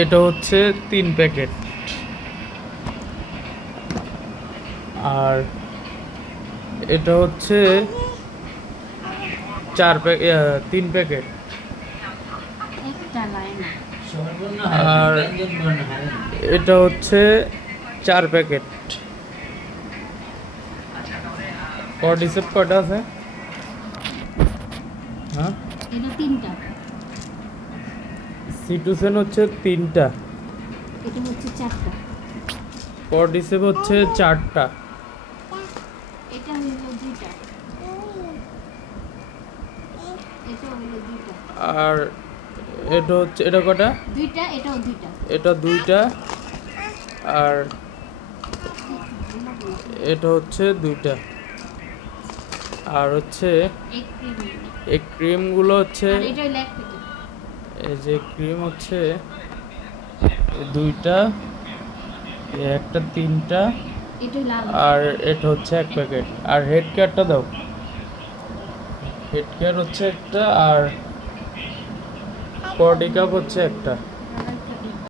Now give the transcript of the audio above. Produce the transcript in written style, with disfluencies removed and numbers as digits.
এটা হচ্ছে 3 প্যাকেট, আর এটা হচ্ছে 3 প্যাকেট, আর এটা হচ্ছে 4 প্যাকেট। কর্ডিসেপ কয়টা আছে? হ্যাঁ, এটা 3টা। সিটুসেন হচ্ছে 3টা, এটা হচ্ছে 4টা। কর্ডিসেপ হচ্ছে 4টা, এটা হলো 2টা। এটা হলো 2টা। আর এটা হচ্ছে, এটা কটা? 2টা, এটাও 2টা। এটা 2টা, আর এটা হচ্ছে 2টা, আর হচ্ছে এক ক্রিম। এই ক্রিমগুলো হচ্ছে, আর এটা হলো 1 প্যাকেট। এই যে ক্রিম হচ্ছে 2টা, একটা 3টা, এটা হলো আর এটা হচ্ছে 1 প্যাকেট। আর হেড কেয়ারটা দাও, হেড কেয়ার হচ্ছে একটা, আর কর্ডিকাপ হচ্ছে একটা।